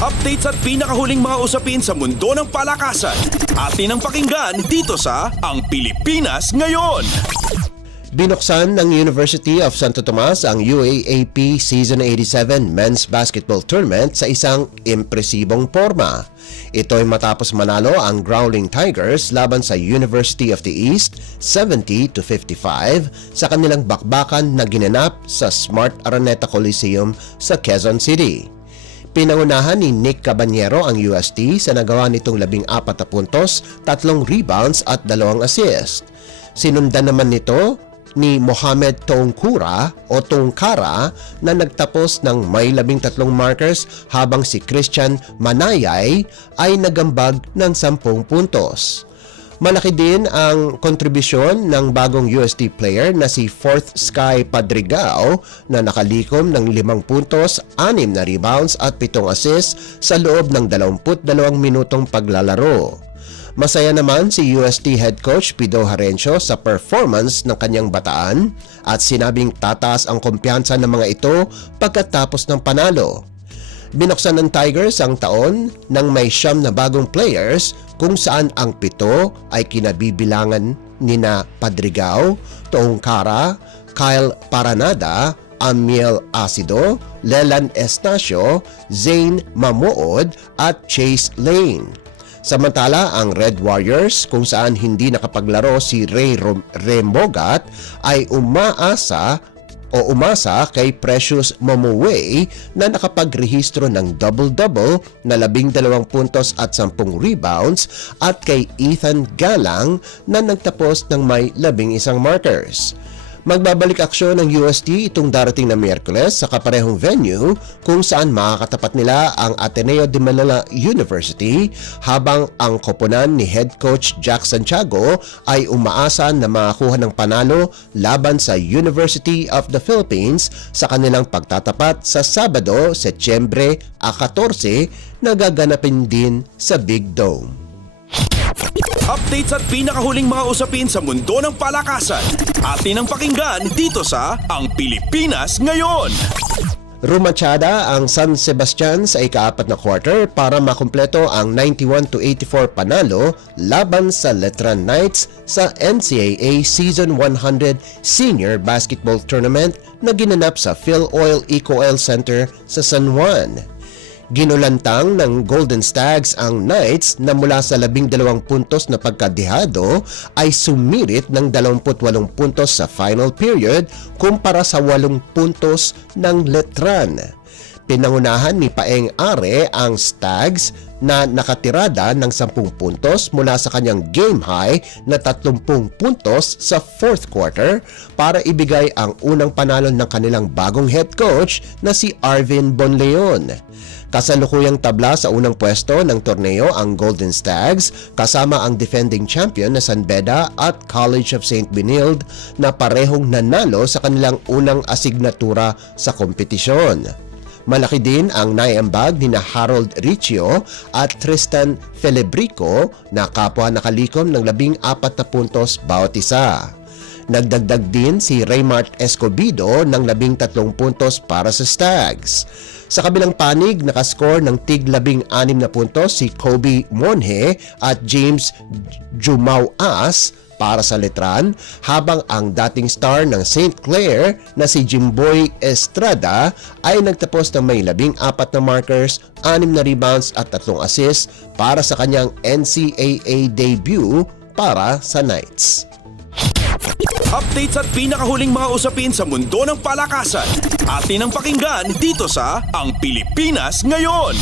Updates at pinakahuling mga usapin sa mundo ng palakasan. Atin ang pakinggan dito sa Ang Pilipinas Ngayon. Binuksan ng University of Santo Tomas ang UAAP Season 87 Men's Basketball Tournament sa isang impresibong forma. Ito ay matapos manalo ang Growling Tigers laban sa University of the East 70-55 sa kanilang bakbakan na ginanap sa Smart Araneta Coliseum sa Quezon City. Pinangunahan ni Nick Cabañero ang UST sa nagawa nitong 14 na puntos, 3 rebounds at 2 assist. Sinundan naman nito ni Mohamed Tongkura o Tongkara na nagtapos ng may 13 markers habang si Christian Manayay ay nagambag ng 10 puntos. Malaki din ang kontribusyon ng bagong UST player na si Fourth Sky Padrigao na nakalikom ng 5 puntos, 6 na rebounds at 7 assists sa loob ng 22 minutong paglalaro. Masaya naman si UST head coach Pido Harencio sa performance ng kanyang bataan at sinabing tataas ang kumpiyansa ng mga ito pagkatapos ng panalo. Binuksan ng Tigers ang taon ng may 9 na bagong players kung saan ang 7 ay kinabibilangan nina Padrigao, Tongkara, Kyle Paranada, Amiel Acido, Leland Estacio, Zane Mamood at Chase Lane. Samantala, ang Red Warriors kung saan hindi nakapaglaro si Ray Rembogat ay umasa kay Precious Momuway na nakapagrehistro ng double-double na 12 puntos at 10 rebounds at kay Ethan Galang na nagtapos ng may 11 markers. Magbabalik aksyon ng UST itong darating na Miyerkules sa kaparehong venue kung saan makakatapat nila ang Ateneo de Manila University habang ang koponan ni head coach Jack Santiago ay umaasa na makakuha ng panalo laban sa University of the Philippines sa kanilang pagtatapat sa Sabado, Setyembre 14 na gaganapin din sa Big Dome. Updates at pinakahuling mga usapin sa mundo ng palakasan. Atin ang pakinggan dito sa Ang Pilipinas Ngayon. Rumatsyada ang San Sebastian sa ika-4 na quarter para makumpleto ang 91-84 panalo laban sa Letran Knights sa NCAA Season 100 Senior Basketball Tournament na ginanap sa Phil Oil Eco Oil Center sa San Juan. Ginulantang ng Golden Stags ang Knights na mula sa 12 puntos na pagkadihado ay sumirit ng 28 puntos sa final period kumpara sa 8 puntos ng Letran. Pinangunahan ni Paeng Are ang Stags na nakatirada ng 10 puntos mula sa kanyang game high na 30 puntos sa fourth quarter para ibigay ang unang panalo ng kanilang bagong head coach na si Arvin Bonleon. Kasalukuyang tabla sa unang pwesto ng torneo ang Golden Stags kasama ang defending champion na San Beda at College of St. Benilde na parehong nanalo sa kanilang unang asignatura sa kompetisyon. Malaki din ang naiambag ni Harold Riccio at Tristan Felebrico na kapwa nakalikom ng 14 na puntos bawat isa. Nagdagdag din si Raymart Escobedo ng 13 puntos para sa Stags. Sa kabilang panig, nakascore ng tig 16 na puntos si Kobe Monhe at James Jumau-As para sa Letran, habang ang dating star ng St. Clair na si Jimboy Estrada ay nagtapos ng may 14 na markers, 6 na rebounds at 3 assists para sa kanyang NCAA debut para sa Knights. Updates at pinakahuling mga usapin sa mundo ng palakasan. Atin ang pakinggan dito sa Ang Pilipinas Ngayon.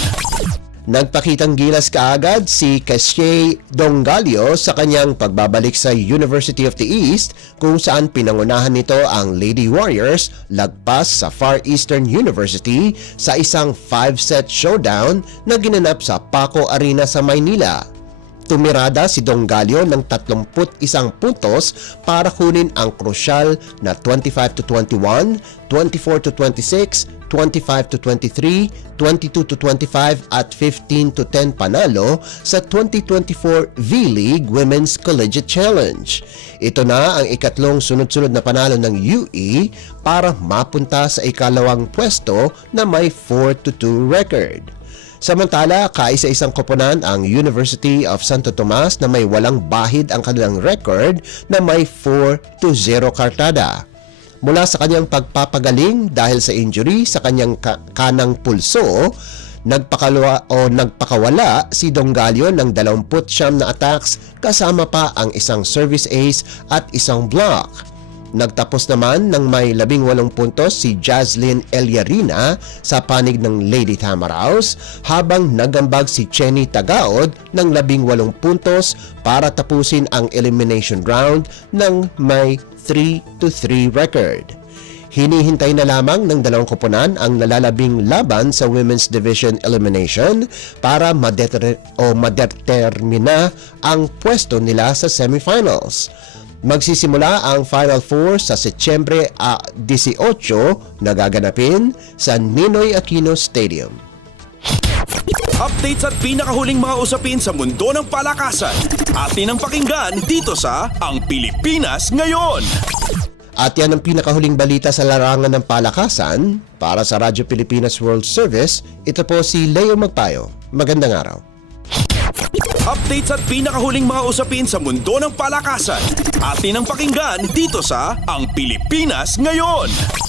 Nagpakitang gilas kaagad si Casey Dongalio sa kanyang pagbabalik sa University of the East kung saan pinangunahan nito ang Lady Warriors lagpas sa Far Eastern University sa isang 5-set showdown na ginanap sa Paco Arena sa Maynila. Tumirada si Dongalio ng 31 puntos para kunin ang krusyal na 25-21, 24-26, 25-23, 22-25 at 15-10 panalo sa 2024 V-League Women's Collegiate Challenge. Ito na ang ikatlong sunod-sunod na panalo ng UE para mapunta sa ikalawang pwesto na may 4-2 record. Samantala, kaisa-isang koponan ang University of Santo Tomas na may walang bahid ang kanilang record na may 4-0 kartada. Mula sa kanyang pagpapagaling dahil sa injury sa kanyang kanang pulso, nagpakawala si Dongalio ng 29 na attacks kasama pa ang isang service ace at isang block. Nagtapos naman ng may 18 puntos si Jazlyn Eliarina sa panig ng Lady Tamaraos habang nagambag si Chenny Tagaod ng 18 puntos para tapusin ang elimination round ng may 3-3 record. Hinihintay na lamang ng dalawang koponan ang nalalabing laban sa Women's Division Elimination para madetermina ang pwesto nila sa semifinals. Magsisimula ang Final Four sa Setyembre 18 na gaganapin sa Ninoy Aquino Stadium. Updates at pinakahuling mga usapin sa mundo ng palakasan. Atin ang pakinggan dito sa Ang Pilipinas Ngayon. At yan ang pinakahuling balita sa larangan ng palakasan. Para sa Radyo Pilipinas World Service, ito po si Leo Magpayo. Magandang araw. Updates at pinakahuling mga usapin sa mundo ng palakasan. Atin ang pakinggan dito sa Ang Pilipinas Ngayon.